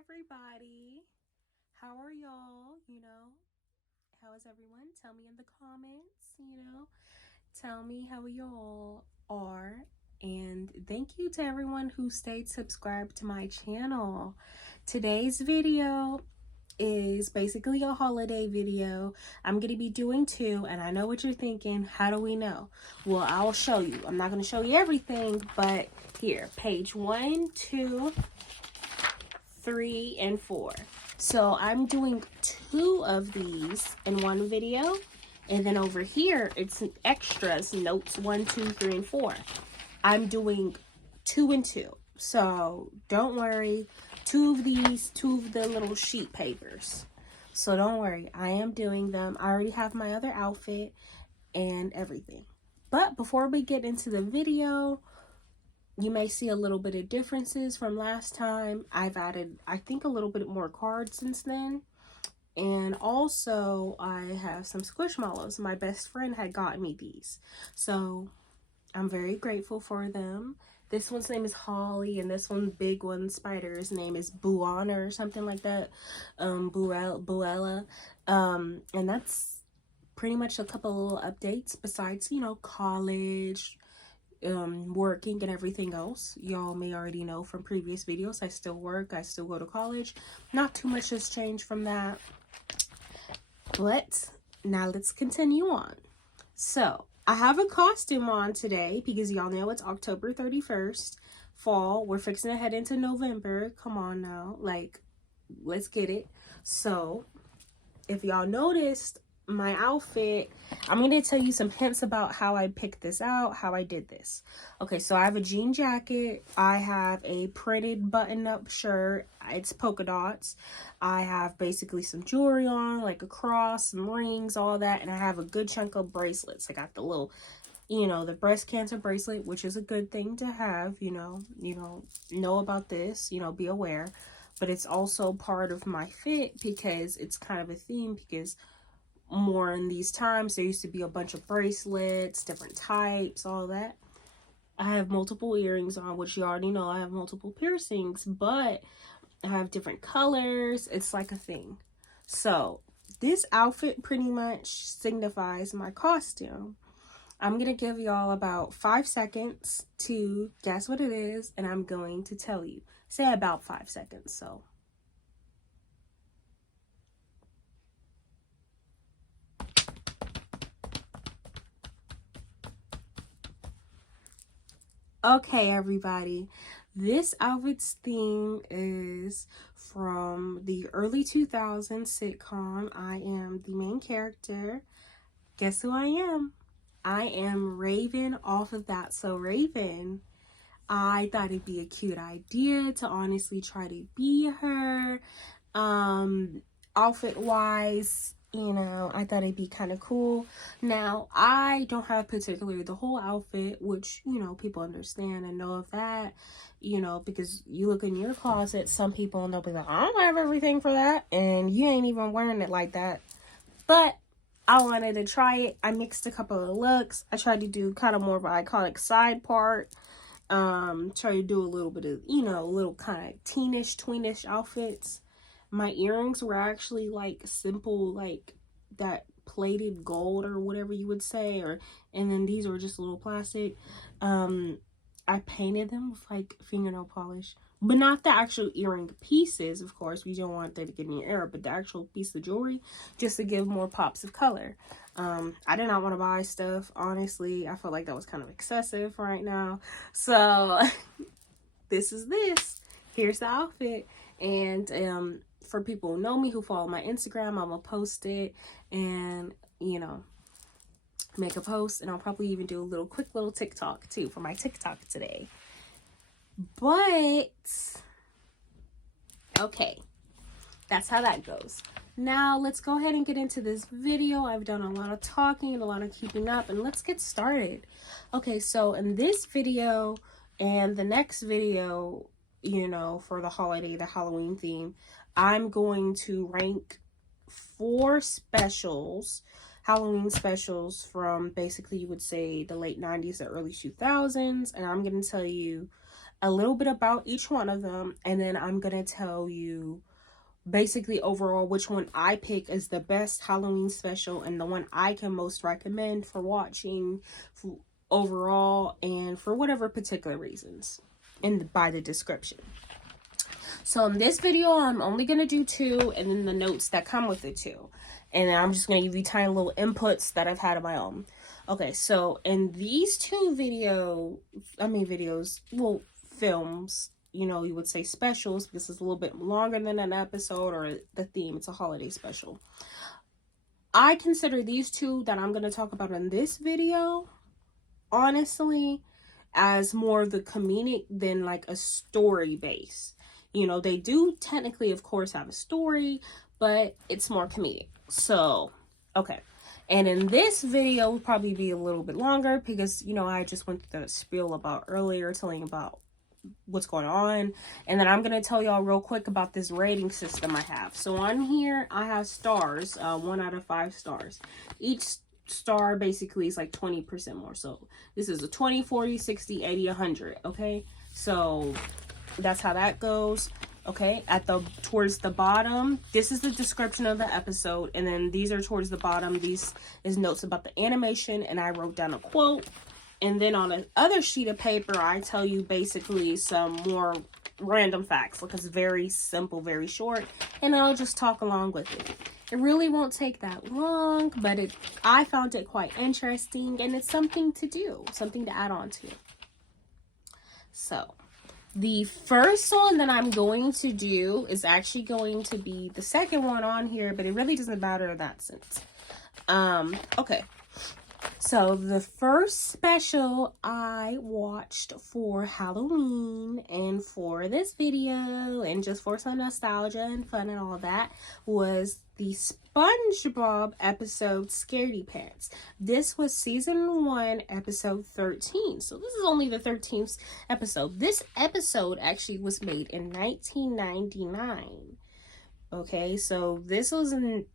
everybody. How are y'all? How is everyone? Tell me in the comments, tell me how y'all are. And thank you to everyone who stayed subscribed to my channel. Today's video is basically a holiday video. I'm going to be doing two, and I know what you're thinking. How do we know? Well, I'll show you. I'm not going to show you everything, but here, page 1, 2, 3, and 4. So I'm doing 2 of these in one video, and then over here it's extras, notes 1, 2, 3, and 4. I'm doing 2 and 2, so don't worry. 2 of these, 2 of the little sheet papers, so don't worry, I am doing them. I already have my other outfit and everything. But before we get into the video, you may see a little bit of differences from last time. I've added, I think, a little bit more cards since then. And also, I have some Squishmallows. My best friend had gotten me these, so I'm very grateful for them. This one's name is Holly, and this one, big one, spider's name is Buana or something like that. Buella. And that's pretty much a couple of little updates besides, college, working and everything else. Y'all may already know from previous videos, I still work, I still go to college. Not too much has changed from that. But now let's continue on. So I have a costume on today because y'all know it's October 31st, fall. We're fixing to head into November. Come on now, like, let's get it. So if y'all noticed my outfit, I'm going to tell you some hints about how I picked this out, how I did this. Okay, so I have a jean jacket. I have a printed button-up shirt. It's polka dots. I have basically some jewelry on, like a cross, some rings, all that. And I have a good chunk of bracelets. I got the little, the breast cancer bracelet, which is a good thing to have, know about this, be aware. But it's also part of my fit because it's kind of a theme, because more in these times there used to be a bunch of bracelets, different types, all that. I have multiple earrings on, which you already know. I have multiple piercings, but I have different colors. It's like a thing. So this outfit pretty much signifies my costume. I'm gonna give y'all about 5 seconds to guess what it is, and I'm going to tell you. Say about 5 seconds. So okay, everybody, this outfit's theme is from the early 2000s sitcom I Am the Main Character. Guess who I am? I am Raven off of That's So Raven. I thought it'd be a cute idea to honestly try to be her. Outfit wise, I thought it'd be kind of cool. Now, I don't have particularly the whole outfit, which, people understand and know of that, because you look in your closet, some people, and they'll be like, I don't have everything for that, and you ain't even wearing it like that. But I wanted to try it. I mixed a couple of looks. I tried to do kind of more of an iconic side part. Try to do a little bit of, a little kind of teenish, tweenish outfits. My earrings were actually like simple, like that plated gold or whatever you would say, and then these were just a little plastic. I painted them with like fingernail polish, but not the actual earring pieces, of course. We don't want that to get in your ear, but the actual piece of jewelry, just to give more pops of color. I did not want to buy stuff, honestly. I felt like that was kind of excessive right now. So this. Here's the outfit. And for people who know me, who follow my Instagram, I'm gonna post it and, make a post. And I'll probably even do a quick little TikTok too for my TikTok today. But okay, that's how that goes. Now let's go ahead and get into this video. I've done a lot of talking and a lot of keeping up, and let's get started. Okay, so in this video and the next video, for the holiday, the Halloween theme, I'm going to rank 4 specials, Halloween specials from basically, you would say, the late 90s or early 2000s, and I'm going to tell you a little bit about each one of them, and then I'm gonna tell you basically overall which one I pick as the best Halloween special and the one I can most recommend for watching overall and for whatever particular reasons, and by the description. So in this video, I'm only going to do 2 and then the notes that come with the 2. And then I'm just going to give you tiny little inputs that I've had of my own. Okay, so in these 2 films, you know, you would say specials because it's a little bit longer than an episode or the theme. It's a holiday special. I consider these 2 that I'm going to talk about in this video, honestly, as more of the comedic than like a story base. You know, they do technically, of course, have a story, but it's more comedic. So, okay. And in this video, will probably be a little bit longer because, you know, I just went through the spiel about earlier, telling about what's going on. And then I'm going to tell y'all real quick about this rating system I have. So on here, I have stars, 1 out of 5 stars. Each star basically is like 20% more. So this is a 20, 40, 60, 80, 100. Okay. So that's how that goes. Okay, towards the bottom, this is the description of the episode, and then these are towards the bottom. These is notes about the animation, and I wrote down a quote. And then on another sheet of paper, I tell you basically some more random facts. Like, it's very simple, very short, and I'll just talk along with it. It really won't take that long, but I found it quite interesting, and it's something to do, something to add on to. So the first one that I'm going to do is actually going to be the second one on here, but it really doesn't matter in that sense. Okay. So the first special I watched for Halloween and for this video and just for some nostalgia and fun and all that was the Spongebob episode Scaredy Pants. This was season 1, episode 13. So this is only the 13th episode. This episode actually was made in 1999. Okay, so this was the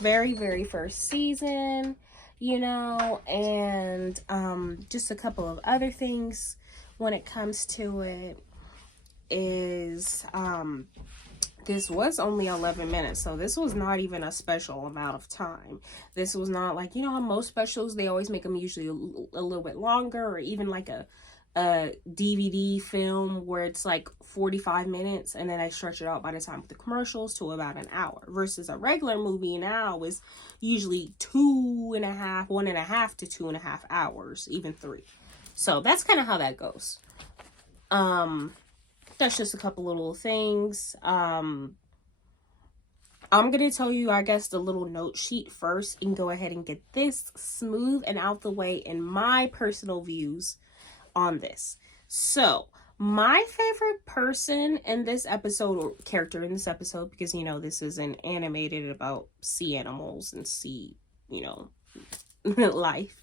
very, very first season, you know, and just a couple of other things when it comes to it is this was only 11 minutes, so this was not even a special amount of time. This was not like, you know how most specials, they always make them usually a little bit longer, or even like a DVD film where it's like 45 minutes and then I stretch it out by the time of the commercials to about an hour, versus a regular movie now is usually 1.5 to 2.5 hours, even 3. So that's kind of how that goes. That's just a couple little things. I'm gonna tell you, I guess, the little note sheet first and go ahead and get this smooth and out the way in my personal views on this. So my favorite person in this episode, or character in this episode, because, you know, this is an animated about sea animals and sea, you know, life.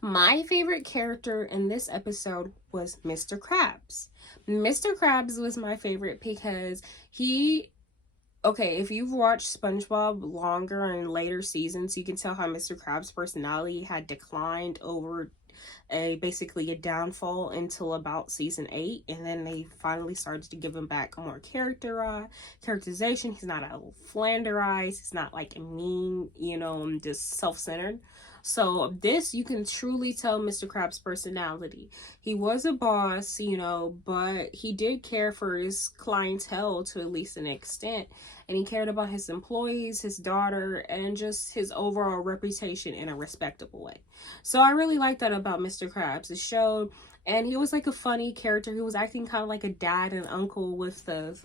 My favorite character in this episode was Mr. Krabs. Mr. Krabs was my favorite because if you've watched SpongeBob longer and later seasons, you can tell how Mr. Krabs' personality had declined over basically a downfall until about season 8, and then they finally started to give him back more characterization. He's not a flanderized, he's not like mean, you know, and just self-centered. So this, you can truly tell Mr. Krabs' personality. He was a boss, you know, but he did care for his clientele to at least an extent. And he cared about his employees, his daughter, and just his overall reputation in a respectable way. So I really like that about Mr. Krabs. It showed, and he was like a funny character. He was acting kind of like a dad and uncle with the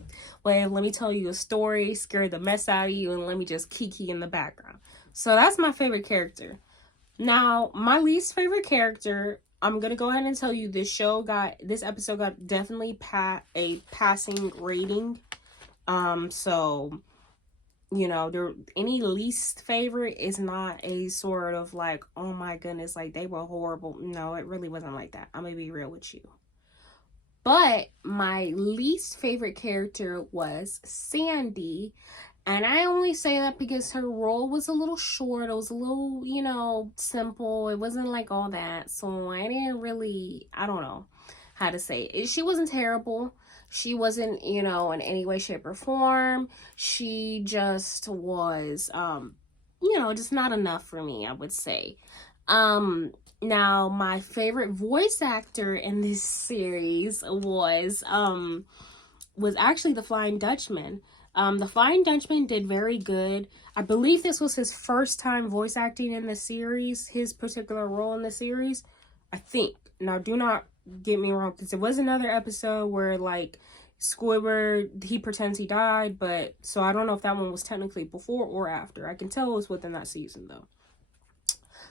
way, let me tell you a story, scare the mess out of you, and let me just kiki in the background. So that's my favorite character. Now, my least favorite character, I'm going to go ahead and tell you this episode got definitely a passing rating. So, you know, any least favorite is not a sort of like, oh my goodness, like they were horrible. No, it really wasn't like that. I'm going to be real with you. But my least favorite character was Sandy. And I only say that because her role was a little short. It was a little, you know, simple. It wasn't like all that. So I didn't really, I don't know. how to say it. She wasn't terrible. She wasn't, in any way, shape, or form. She just was, just not enough for me, I would say. Now, my favorite voice actor in this series was actually the Flying Dutchman. The Flying Dutchman did very good. I believe this was his first time voice acting in the series, his particular role in the series. I think. Now, do not get me wrong, because there was another episode where, like, Squidward, he pretends he died, but, so I don't know if that one was technically before or after. I can tell it was within that season, though.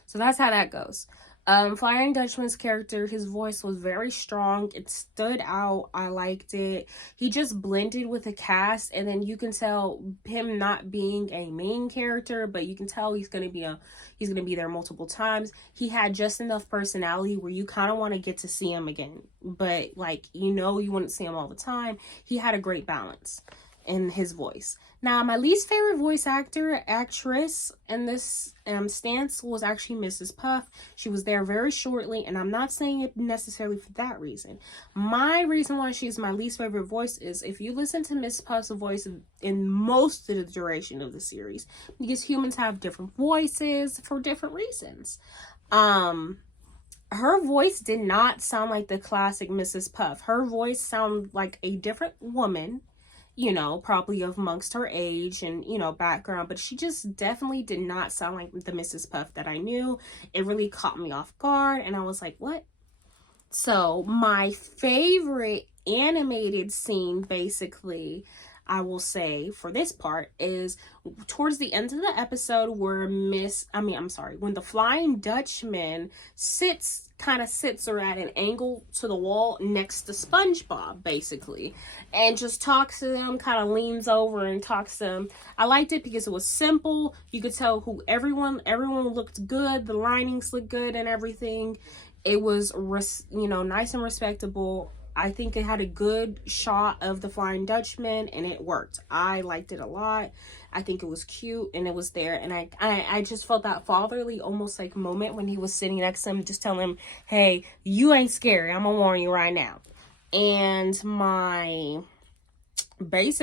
So that's how that goes. Flying Dutchman's character, his voice was very strong. It stood out. I liked it. He just blended with the cast, and then you can tell him not being a main character, but you can tell he's gonna be there multiple times. He had just enough personality where you kind of want to get to see him again, but like you wouldn't see him all the time. He had a great balance in his voice. Now, my least favorite voice actress in this stance was actually Mrs. Puff. She was there very shortly, and I'm not saying it necessarily for that reason. My reason why she's my least favorite voice is if you listen to Miss Puff's voice in most of the duration of the series, because humans have different voices for different reasons. Her voice did not sound like the classic Mrs. Puff. Her voice sounded like a different woman, probably of amongst her age and, background, but she just definitely did not sound like the Mrs. Puff that I knew. It really caught me off guard, and I was like, what? So, my favorite animated scene, basically, I will say for this part, is towards the end of the episode where when the Flying Dutchman sits or at an angle to the wall next to SpongeBob, basically, and just talks to them, kind of leans over and talks to them. I liked it because it was simple. You could tell who everyone looked good. The linings looked good and everything. It was, nice and respectable. I think it had a good shot of the Flying Dutchman, and it worked. I liked it a lot. I think it was cute, and it was there. And I just felt that fatherly, almost like moment when he was sitting next to him, just telling him, hey, you ain't scary. I'm gonna warn you right now. And my least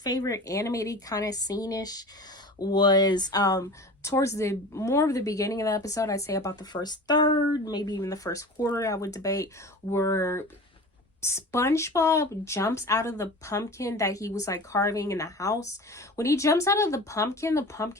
favorite animated kind of scene-ish was towards the more of the beginning of the episode. I'd say about the first third, maybe even the first quarter, I would debate, where SpongeBob jumps out of the pumpkin that he was like carving in the house. When he jumps out of the pumpkin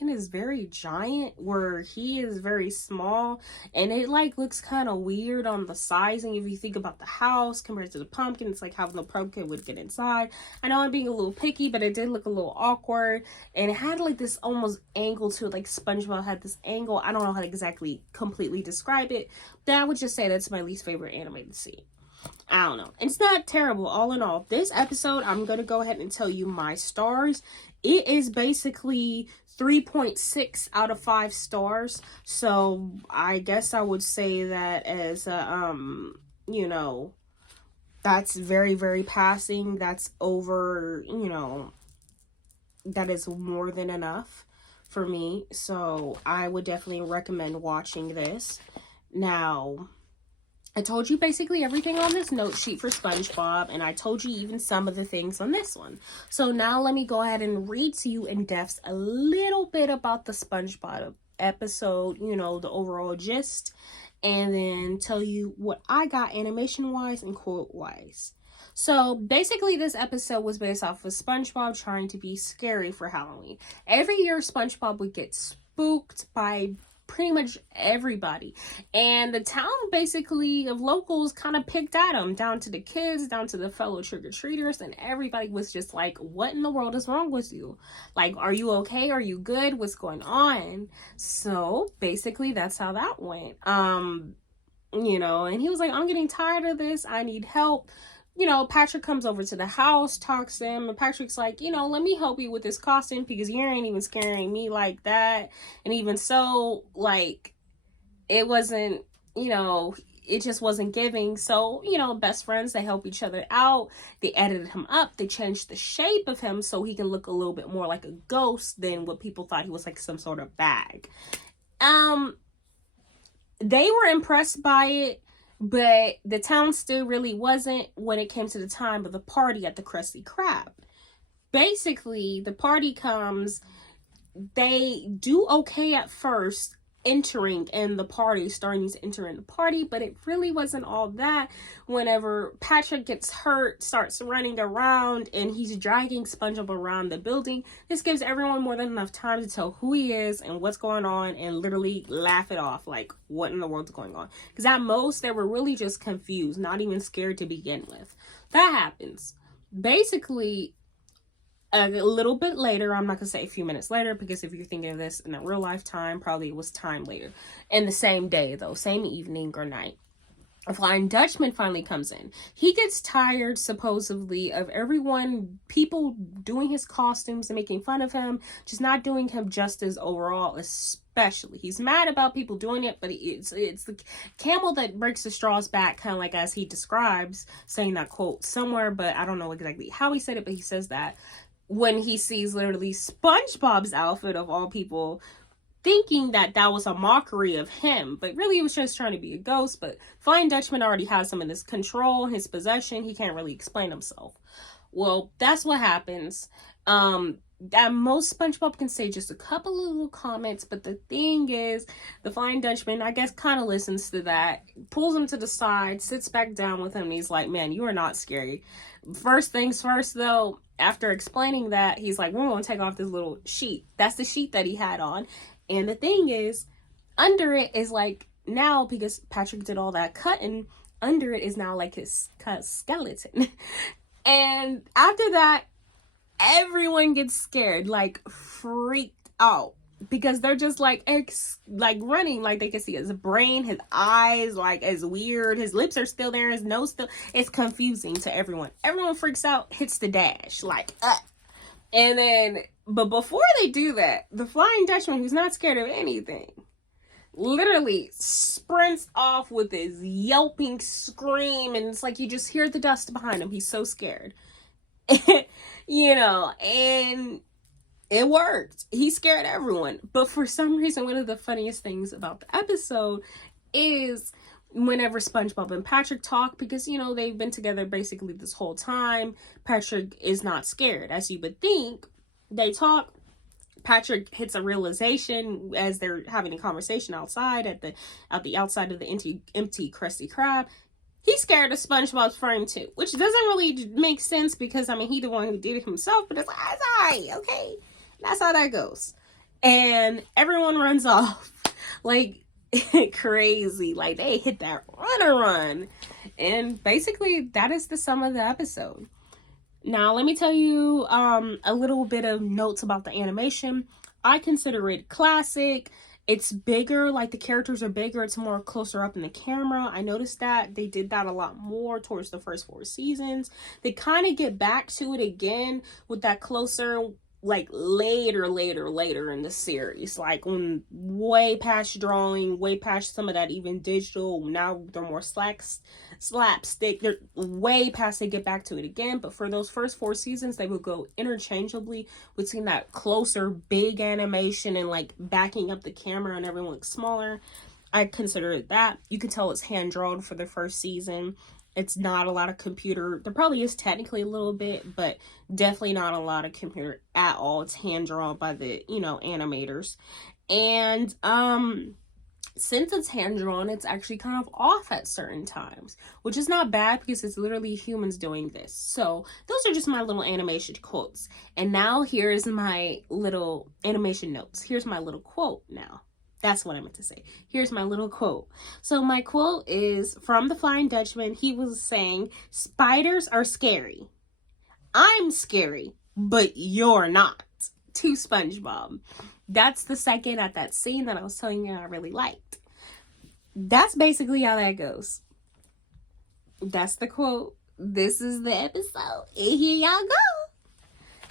is very giant, where he is very small, and it like looks kind of weird on the sizing. If you think about the house compared to the pumpkin, it's like how the pumpkin would get inside. I know I'm being a little picky, but it did look a little awkward, and it had like this almost angle to it, like SpongeBob had this angle. I don't know how to exactly completely describe it, but I would just say that's my least favorite animated scene. I don't know. It's not terrible. All in all, this episode, I'm going to go ahead and tell you my stars. It is basically 3.6 out of 5 stars. So I guess I would say that as that's very, very passing. That's over, that is more than enough for me. So I would definitely recommend watching this. Now, I told you basically everything on this note sheet for SpongeBob, and I told you even some of the things on this one. So now let me go ahead and read to you in depth a little bit about the SpongeBob episode, the overall gist, and then tell you what I got animation-wise and quote-wise. So basically this episode was based off of SpongeBob trying to be scary for Halloween. Every year SpongeBob would get spooked by pretty much everybody, and the town basically of locals kind of picked at him, down to the kids, down to the fellow trick-or-treaters, and everybody was just like, what in the world is wrong with you? Like, are you okay? Are you good? What's going on? So basically that's how that went. And he was like, I'm getting tired of this, I need help. Patrick comes over to the house, talks to him, and Patrick's like, let me help you with this costume because you ain't even scaring me like that. And even so, like, it wasn't, it just wasn't giving. So, best friends, they help each other out. They edited him up. They changed the shape of him so he can look a little bit more like a ghost than what people thought he was, like some sort of bag. They were impressed by it. But the town still really wasn't when it came to the time of the party at the Krusty Krab. Basically, the party comes, they do okay at first entering in the party, starting to enter in the party, but it really wasn't all that whenever Patrick gets hurt, starts running around, and he's dragging SpongeBob around the building. This gives everyone more than enough time to tell who he is and what's going on and literally laugh it off, like, what in the world's going on? Because at most, they were really just confused, not even scared to begin with. That happens. Basically, a little bit later, I'm not going to say a few minutes later, because if you're thinking of this in a real life time, probably it was time later. In the same day, though, same evening or night. A Flying Dutchman finally comes in. He gets tired, supposedly, of people doing his costumes and making fun of him, just not doing him justice overall, especially. He's mad about people doing it, but it's the camel that breaks the straw's back, kind of like as he describes, saying that quote somewhere, but I don't know exactly how he said it, but he says that when he sees literally SpongeBob's outfit of all people, thinking that that was a mockery of him, but really he was just trying to be a ghost. But Flying Dutchman already has him in his control, his possession. He can't really explain himself. Well, that's what happens. At most, SpongeBob can say just a couple of little comments, but the thing is, the Flying Dutchman, I guess, kind of listens to that, pulls him to the side, sits back down with him, and he's like, man, you are not scary. First things first, though, after explaining that, he's like, we're going to take off this little sheet. That's the sheet that he had on. And the thing is, under it is like, now, because Patrick did all that cutting, under it is now like his skeleton. And after that, everyone gets scared, like freaked out, because they're just like running, like they can see his brain, his eyes, like as weird, his lips are still there, his nose still. It's confusing to everyone. Everyone freaks out, hits the dash, like and then, but before they do that, the Flying Dutchman, who's not scared of anything, literally sprints off with his yelping scream, and it's like you just hear the dust behind him. He's so scared. You know, and it worked. He scared everyone. But for some reason, one of the funniest things about the episode is whenever SpongeBob and Patrick talk, because, you know, they've been together basically this whole time. Patrick is not scared, as you would think. They talk. Patrick hits a realization as they're having a conversation outside at the outside of the empty Krusty Krab. He's scared of SpongeBob's frame too, which doesn't really make sense because, I mean, he's the one who did it himself, but it's like, that's all right, okay? That's how that goes. And everyone runs off like crazy. Like, they hit that run. And basically, that is the sum of the episode. Now, let me tell you a little bit of notes about the animation. I consider it classic. It's bigger, like the characters are bigger. It's more closer up in the camera. I noticed that they did that a lot more towards the first 4 seasons. They kind of get back to it again with that closer, like later in the series. Like when way past drawing, way past some of that even digital. Now they're more slapstick. They're way past, they get back to it again. But for those first 4 seasons, they would go interchangeably between that closer big animation and like backing up the camera and everyone looks smaller. I consider it that. You can tell it's hand drawn for the first season. It's not a lot of computer. There probably is technically a little bit, but definitely not a lot of computer at all. It's hand drawn by the, you know, animators. And since it's hand drawn, it's actually kind of off at certain times, which is not bad because it's literally humans doing this. So those are just my little animation quotes. And now here's my little animation notes. Here's my little quote now. That's what I meant to say. Here's my little quote. So my quote is from the Flying Dutchman. He was saying, spiders are scary. I'm scary, but you're not. To SpongeBob. That's the second at that scene that I was telling you I really liked. That's basically how that goes. That's the quote. This is the episode. And here y'all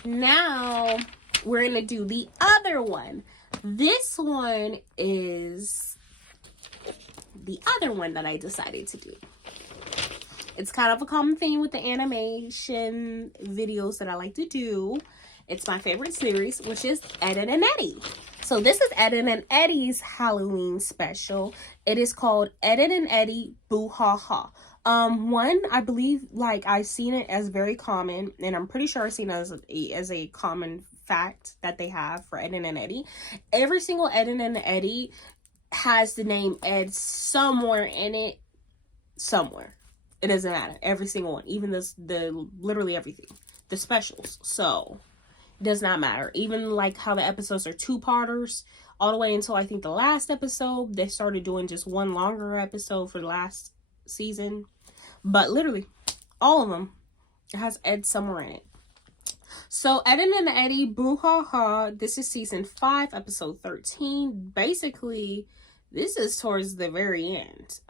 go. Now, we're going to do the other one. This one is the other one that I decided to do. It's kind of a common theme with the animation videos that I like to do. It's my favorite series, which is Ed, Edd and Eddy. So this is Ed, Edd and Eddy's Halloween special. It is called Ed, Edd and Eddy Boo Ha Ha. One, I believe, like, I've seen it as very common, and I'm pretty sure I've seen it as a common fact that they have for Ed, Edd and Eddy. Every single Ed, Edd and Eddy has the name Ed somewhere in it. Somewhere. It doesn't matter. Every single one. Even the literally everything. The specials. So, it does not matter. Even like how the episodes are 2-parters. All the way until I think the last episode. They started doing just one longer episode for the last season. But literally, all of them, it has Ed somewhere in it. So, Ed, Edd and Eddy Boo Ha Ha. This is season 5, episode 13. Basically, this is towards the very end.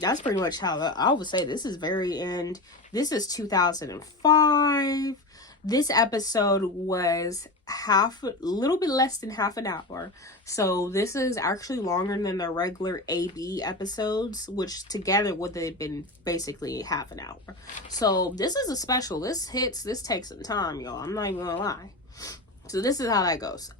That's pretty much how I would say this is very end. This is 2005. This episode was a little bit less than half an hour. So this is actually longer than the regular AB episodes, which together would have been basically half an hour. So this is a special. This takes some time, y'all. I'm not even gonna lie. So this is how that goes.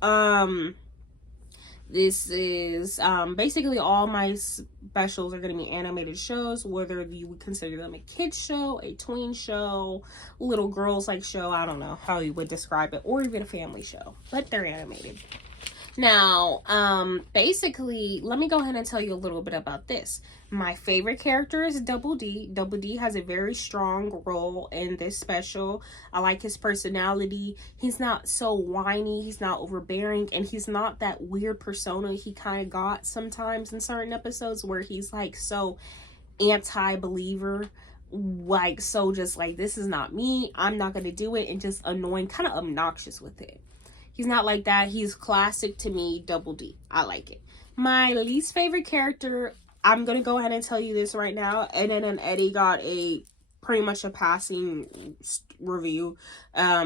This is basically all my specials are going to be animated shows, whether you would consider them a kids show, a tween show, little girls like show, I don't know how you would describe it, or even a family show, but they're animated. Now, basically, let me go ahead and tell you a little bit about this. My favorite character is Double D. Double D has a very strong role in this special. I like his personality. He's not so whiny. He's not overbearing. And he's not that weird persona he kind of got sometimes in certain episodes where he's like so anti-believer. Like, so just like, this is not me. I'm not going to do it. And just annoying, kind of obnoxious with it. He's not like that. He's classic to me, Double D. I like it. My least favorite character, I'm going to go ahead and tell you this right now. Ed, Edd and Eddy got pretty much a passing review.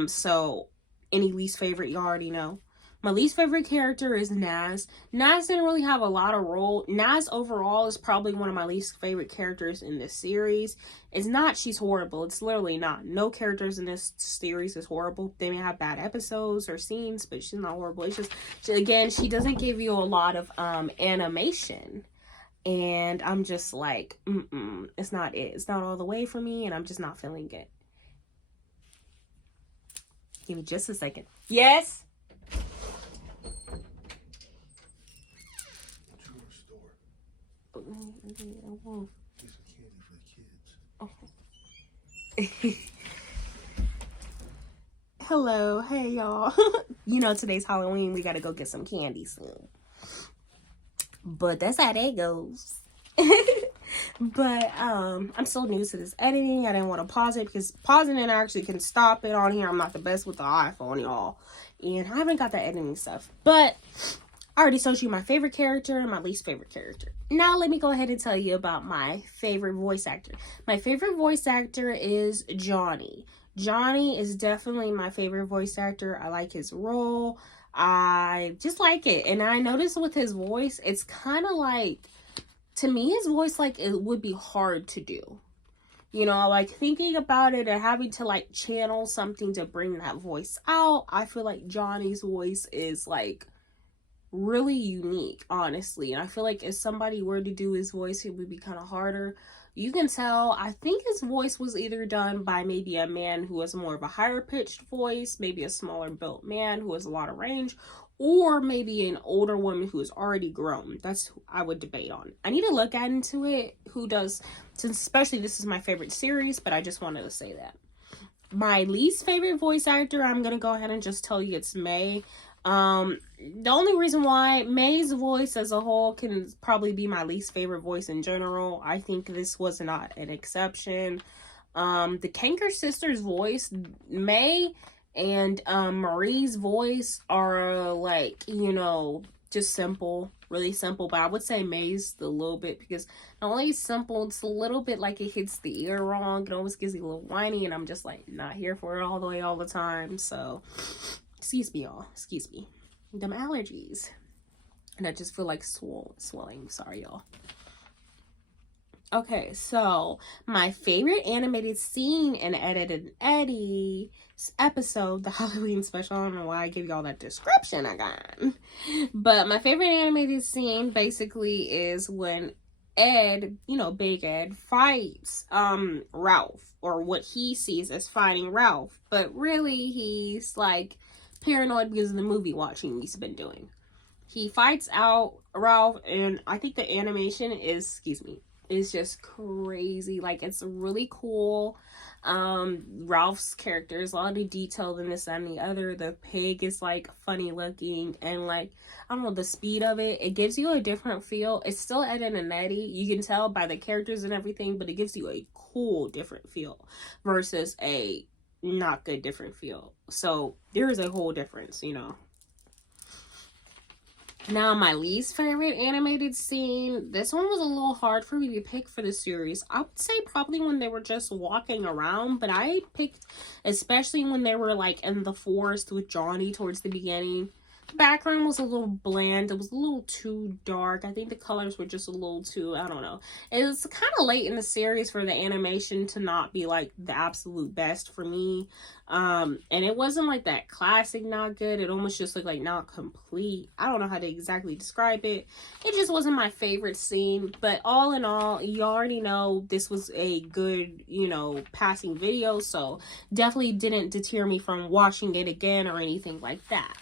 So any least favorite, you already know. My least favorite character is Naz. Naz didn't really have a lot of role. Naz overall is probably one of my least favorite characters in this series. It's not she's horrible. It's literally not. No characters in this series is horrible. They may have bad episodes or scenes, but she's not horrible. It's just, again, she doesn't give you a lot of animation. And I'm just like, it's not it. It's not all the way for me, and I'm just not feeling it. Give me just a second. Yes? Get some candy for the kids. Hello, hey y'all. You know, today's Halloween. We gotta go get some candy soon. But that's how that goes. But I'm still new to this editing. I didn't want to pause it because pausing it actually can stop it on here. I'm not the best with the iPhone, y'all, and I haven't got the editing stuff. But I already told you my favorite character and my least favorite character. Now let me go ahead and tell you about my favorite voice actor. My favorite voice actor is Johnny. Johnny is definitely my favorite voice actor. I like his role. I just like it. And I noticed with his voice, it's kind of like, to me, his voice, like, it would be hard to do. You know, like, thinking about it and having to, like, channel something to bring that voice out. I feel like Johnny's voice is, like, really unique, honestly. And I feel like if somebody were to do his voice, it would be kind of harder. You can tell, I think his voice was either done by maybe a man who has more of a higher pitched voice, maybe a smaller built man who has a lot of range, or maybe an older woman who is already grown. That's who I would debate on. I need to look into it, who does, since especially this is my favorite series, but I just wanted to say that. My least favorite voice actor, I'm going to go ahead and just tell you it's May. The only reason why May's voice as a whole can probably be my least favorite voice in general. I think this was not an exception. The Kanker sisters' voice, May and Marie's voice are like, you know, just simple, really simple. But I would say May's a little bit, because not only is simple, it's a little bit like it hits the ear wrong. It almost gives you a little whiny, and I'm just like not here for it all the way all the time. So excuse me, y'all. Excuse me. Them allergies. And I just feel like swelling. Sorry, y'all. Okay, so my favorite animated scene in Ed, Edd and Eddy's episode, the Halloween special. I don't know why I give y'all that description I got. But my favorite animated scene basically is when Ed, Big Ed, fights Ralph, or what he sees as fighting Ralph. But really he's like paranoid because of the movie watching he's been doing. He fights out Ralph, and I think the animation is just crazy. Like, it's really cool. Ralph's character is a lot of detail in this and the other. The pig is like funny looking, and like, I don't know, the speed of it gives you a different feel. It's still Ed, Edd and Eddy. You can tell by the characters and everything, but it gives you a cool different feel versus a not good different feel. So there is a whole difference. Now, my least favorite animated scene, this one was a little hard for me to pick for the series. I would say probably when they were just walking around, but I picked especially when they were like in the forest with Johnny towards the beginning. The background was a little bland. It was a little too dark. I think the colors were just a little too, I don't know. It was kind of late in the series for the animation to not be like the absolute best for me. And it wasn't like that classic not good. It almost just looked like not complete. I don't know how to exactly describe it. It just wasn't my favorite scene. But all in all, you already know this was a good, passing video. So definitely didn't deter me from watching it again or anything like that.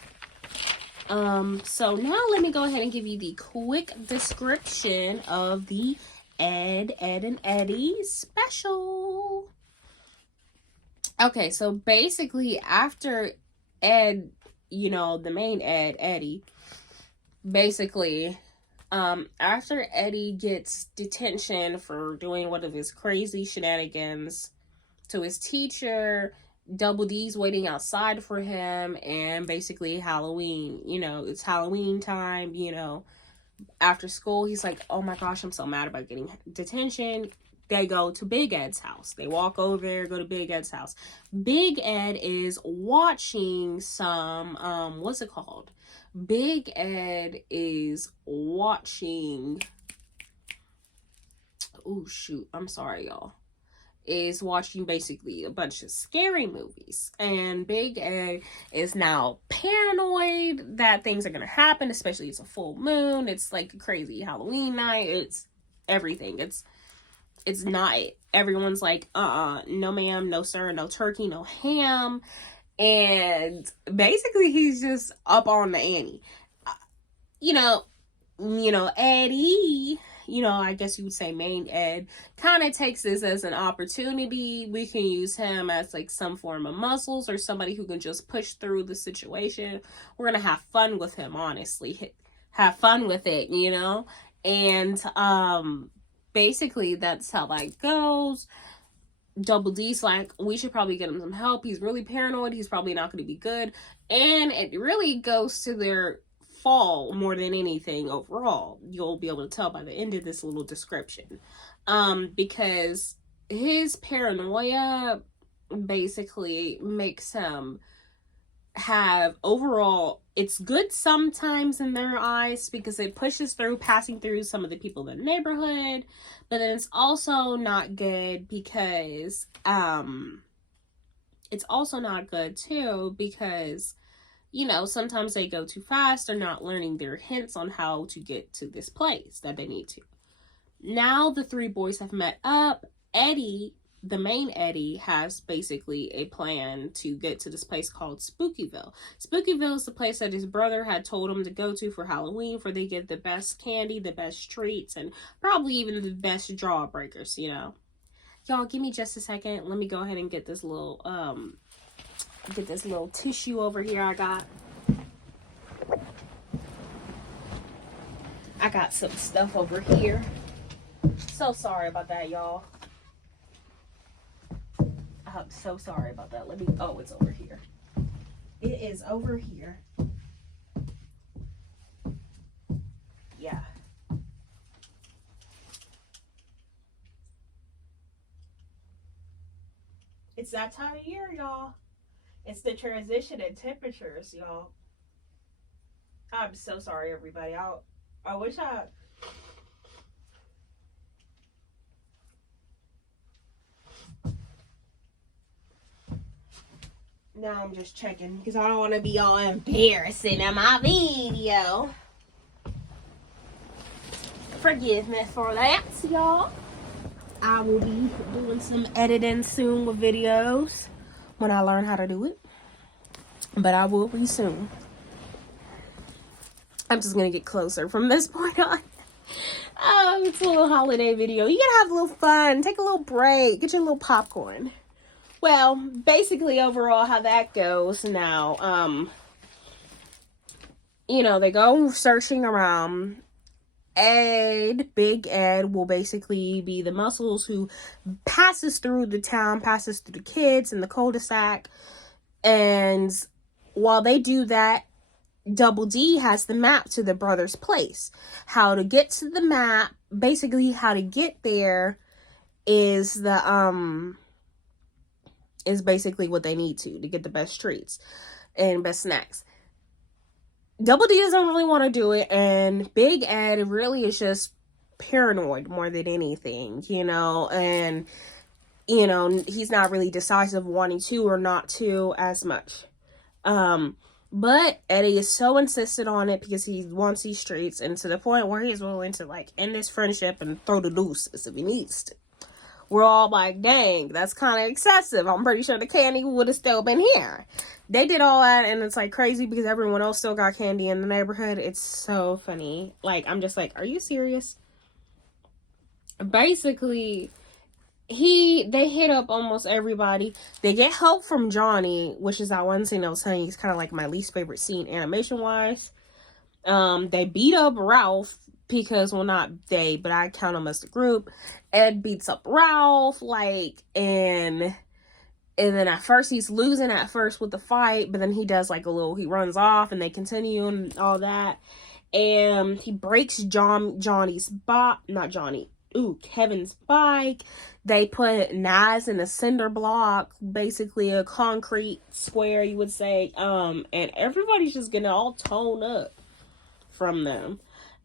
So now let me go ahead and give you the quick description of the Ed, Edd and Eddy special. Okay, so basically after Ed, the main Ed, Eddy, basically, after Eddy gets detention for doing one of his crazy shenanigans to his teacher, Double D's waiting outside for him, and basically Halloween, it's Halloween time, after school, he's like, oh my gosh, I'm so mad about getting detention. They go to Big Ed's house. They walk over there, go to Big Ed's house. Big Ed is watching some, what's it called? Big Ed is watching, oh shoot, I'm sorry, y'all. Is watching basically a bunch of scary movies, and Big Ed is now paranoid that things are gonna happen, especially it's a full moon, it's like a crazy Halloween night, it's everything, it's not, everyone's like, no ma'am, no sir, no turkey, no ham, and basically he's just up on the ante. Eddy, I guess you would say main Ed, kind of takes this as an opportunity. We can use him as like some form of muscles or somebody who can just push through the situation. We're gonna have fun with him, honestly. Have fun with it, and basically that's how that goes. Double D's like, we should probably get him some help. He's really paranoid. He's probably not going to be good. And it really goes to their fall more than anything overall. You'll be able to tell by the end of this little description. Because his paranoia basically makes him have overall, it's good sometimes in their eyes because it pushes through, passing through some of the people in the neighborhood, but then it's also not good because it's also not good too because sometimes they go too fast. They're not learning their hints on how to get to this place that they need to. Now the three boys have met up. Eddy, the main Eddy, has basically a plan to get to this place called Spookyville. Spookyville is the place that his brother had told him to go to for Halloween, where they get the best candy, the best treats, and probably even the best jawbreakers, Y'all, give me just a second. Let me go ahead and get this little tissue over here I got some stuff over here. So sorry about that, y'all. I'm so sorry about that. Oh, it's over here. It is over here. Yeah. It's that time of year, y'all. It's the transition in temperatures, y'all. I'm so sorry, everybody. I wish Now I'm just checking because I don't want to be all embarrassing in my video. Forgive me for that, y'all. I will be doing some editing soon with videos when I learn how to do it. But I will be soon. I'm just going to get closer from this point on. It's a little holiday video. You gotta have a little fun. Take a little break. Get your little popcorn. Well, basically, overall, how that goes now, you know, they go searching around. Ed, Big Ed, will basically be the muscles who passes through the town, passes through the kids in the cul-de-sac. And while they do that, Double D has the map to the brother's place. How to get to the map, basically how to get there is is basically what they need to get the best treats and best snacks. Double D doesn't really want to do it, and Big Ed really is just paranoid more than anything, you know, and, you know, he's not really decisive wanting to or not to as much. But Eddy is so insistent on it because he wants these treats, and to the point where he's willing to, like, end his friendship and throw the deuces if he needs to. We're all like, dang, that's kind of excessive. I'm pretty sure the candy would have still been here. They did all that, and it's, like, crazy because everyone else still got candy in the neighborhood. It's so funny. Like, I'm just like, are you serious? Basically, they hit up almost everybody. They get help from Johnny, which is that one scene I was telling you, it's kind of like my least favorite scene animation-wise. They beat up Ralph because, well, not they, but I count them as the group. Ed beats up Ralph, like, and then at first he's losing at first with the fight, but then he does like he runs off and they continue and all that. And he breaks Kevin's bike. They put Naz in a cinder block, basically a concrete square, you would say. And everybody's just getting all torn up from them.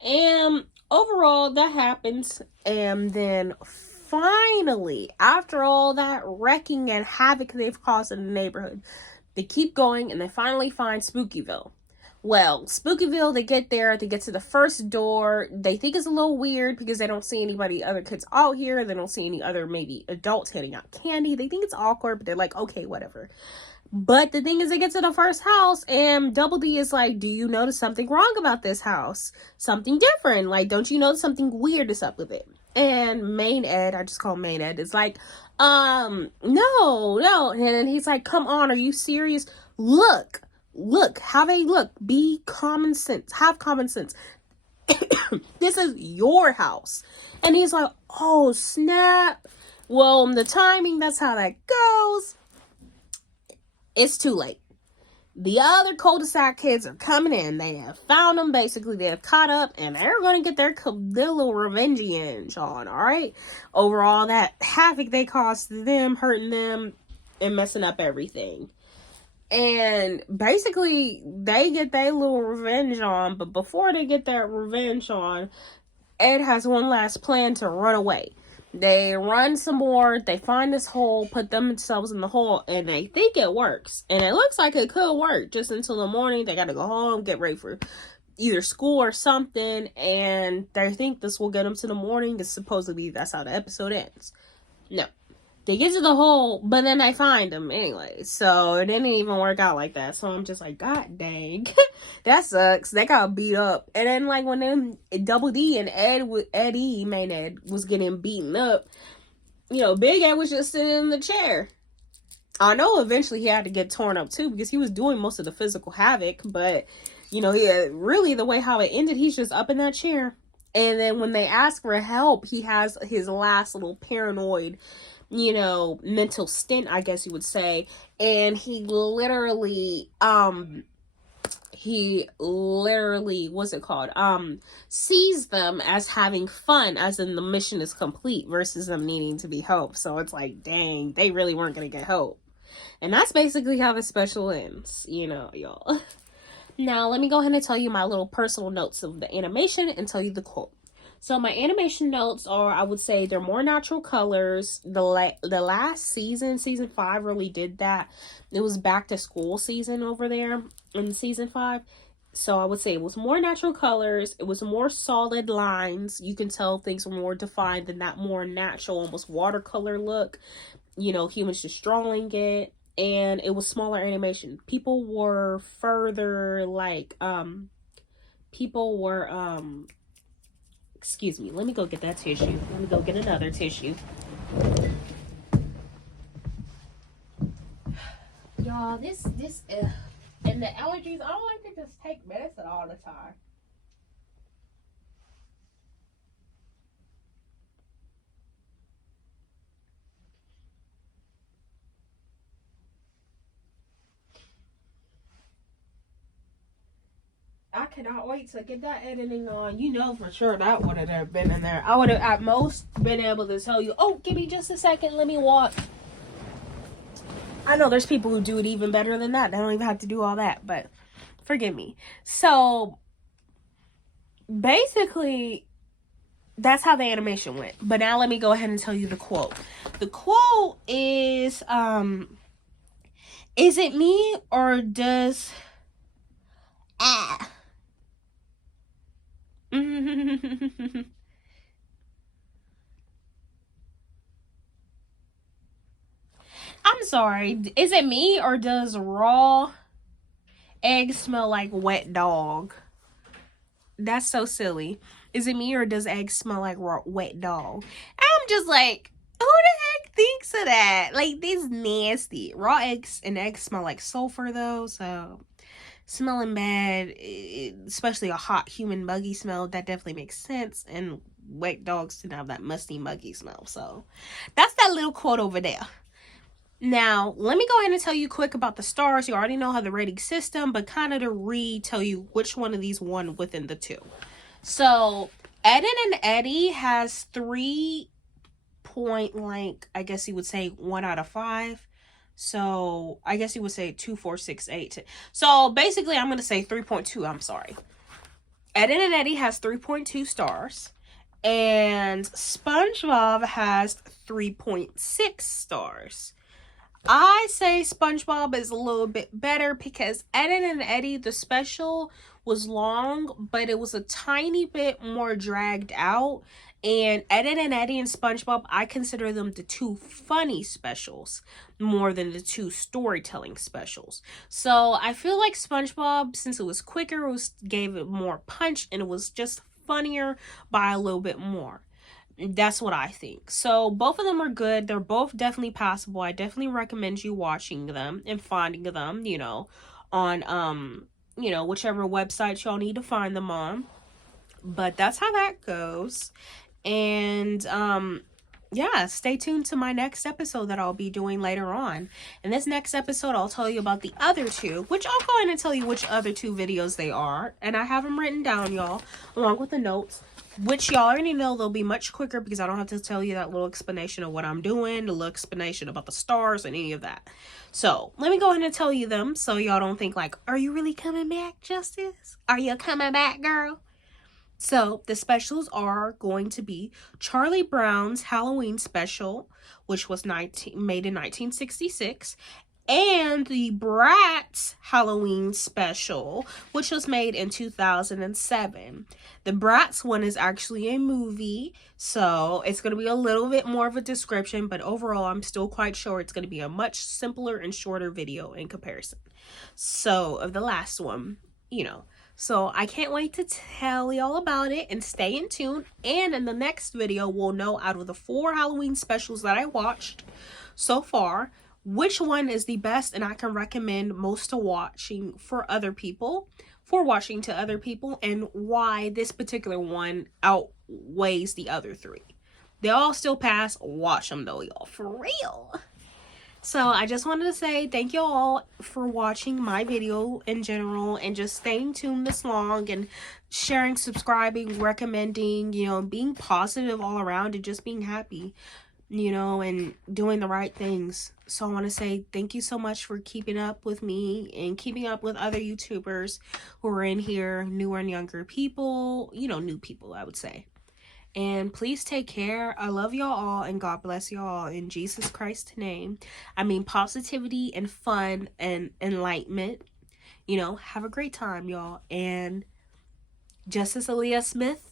And overall, that happens. And then finally, after all that wrecking and havoc they've caused in the neighborhood, they keep going and they finally find Spookyville. Well, Spookyville, they get there, they get to the first door. They think it's a little weird because they don't see anybody, other kids out here. They don't see any other, maybe, adults handing out candy. They think it's awkward, but they're like, okay, whatever. But the thing is, they get to the first house, and Double D is like, do you notice something wrong about this house? Something different. Like, don't you notice something weird is up with it? And Main Ed, I just call him Main Ed, is like, no. And then he's like, come on, are you serious? Look, be common sense, have common sense. This is your house. And he's like, oh, snap. Well, the timing, that's how that goes. It's too late. The other cul-de-sac kids are coming in. They have found them. Basically, they have caught up, and they're going to get their little revenge on, all right? Over all that havoc they caused to them, hurting them, and messing up everything. And basically, they get their little revenge on, but before they get their revenge on, Ed has one last plan to run away. They run some more, they find this hole, put themselves in the hole, and they think it works. And it looks like it could work just until the morning. They gotta go home, get ready for either school or something, and they think this will get them to the morning, because supposedly that's how the episode ends. No. They get to the hole, but then they find them anyway. So it didn't even work out like that. So I'm just like, God dang. That sucks. They got beat up. And then, like, when them Double D and Eddy, Main Ed, was getting beaten up, you know, Big Ed was just sitting in the chair. I know eventually he had to get torn up too, because he was doing most of the physical havoc. But, you know, really the way how it ended, he's just up in that chair. And then when they ask for help, he has his last little paranoid, you know, mental stint, I guess you would say. And he literally, what's it called? Sees them as having fun, as in the mission is complete, versus them needing to be helped. So it's like, dang, they really weren't going to get help. And that's basically how the special ends, you know, y'all. Now, let me go ahead and tell you my little personal notes of the animation and tell you the quote. So my animation notes are, I would say they're more natural colors. The last season, season 5, really did that. It was back to school season over there in season 5. So I would say it was more natural colors. It was more solid lines. You can tell things were more defined than that more natural, almost watercolor look. You know, humans just drawing it. And it was smaller animation. People were further, like, excuse me, let me go get that tissue. Let me go get another tissue. Y'all, this, and the allergies, I don't like to just take medicine all the time. I cannot wait to get that editing on. You know for sure that would have been in there. I would have at most been able to tell you, oh, give me just a second, let me watch. I know there's people who do it even better than that. They don't even have to do all that, but forgive me. So, basically, that's how the animation went. But now let me go ahead and tell you the quote. The quote is it me or does... I'm sorry. Is it me or does raw egg smell like wet dog? That's so silly. Is it me or does egg smell like raw, wet dog? I'm just like, who the heck thinks of that? Like, this nasty. Raw eggs and eggs smell like sulfur though, so smelling bad, especially a hot human muggy smell, that definitely makes sense. And wet dogs didn't have that musty muggy smell, so that's that little quote over there. Now, let me go ahead and tell you quick about the stars. You already know how the rating system, but kind of to tell you which one of these won within the two. So, Ed Edd and Eddy has 3 point, like, I guess you would say 1 out of 5. So, I guess you would say 2, 4, 6, 8. So, basically, I'm going to say 3.2. I'm sorry. Ed Edd and Eddy has 3.2 stars. And SpongeBob has 3.6 stars. I say SpongeBob is a little bit better because Ed Edd and Eddy, the special was long, but it was a tiny bit more dragged out. And Ed Edd and Eddy and SpongeBob, I consider them the 2 funny specials more than the 2 storytelling specials. So I feel like SpongeBob, since it was quicker, gave it more punch and it was just funnier by a little bit more. That's what I think. So both of them are good. They're both definitely passable. I definitely recommend you watching them and finding them, you know, on whichever website y'all need to find them on. But that's how that goes. And yeah, stay tuned to my next episode that I'll be doing later on. In this next episode, I'll tell you about the other 2, which I'll go ahead and tell you which other 2 videos they are. And I have them written down, y'all, along with the notes, which y'all already know they'll be much quicker because I don't have to tell you that little explanation of what I'm doing, the little explanation about the stars and any of that. So let me go ahead and tell you them so y'all don't think like, are you really coming back, Justice? Are you coming back, girl? So the specials are going to be Charlie Brown's Halloween special, which was made in 1966, and the Bratz Halloween special, which was made in 2007. The Bratz one is actually a movie, so it's going to be a little bit more of a description, but overall I'm still quite sure it's going to be a much simpler and shorter video in comparison. So of the last one, you know. So I can't wait to tell y'all about it, and stay in tune. And in the next video, we'll know out of the 4 Halloween specials that I watched so far, which one is the best and I can recommend most to watching for other people, and why this particular one outweighs the other 3. They all still pass. Watch them though, y'all, for real. So I just wanted to say thank you all for watching my video in general and just staying tuned this long and sharing, subscribing, recommending, you know, being positive all around and just being happy, you know, and doing the right things. So I want to say thank you so much for keeping up with me and keeping up with other YouTubers who are in here, newer and younger people, you know, new people, I would say. And please take care. I love y'all all, and God bless y'all all in Jesus Christ's name. I mean, positivity and fun and enlightenment. You know, have a great time, y'all. And Justice Aaliyah Smith,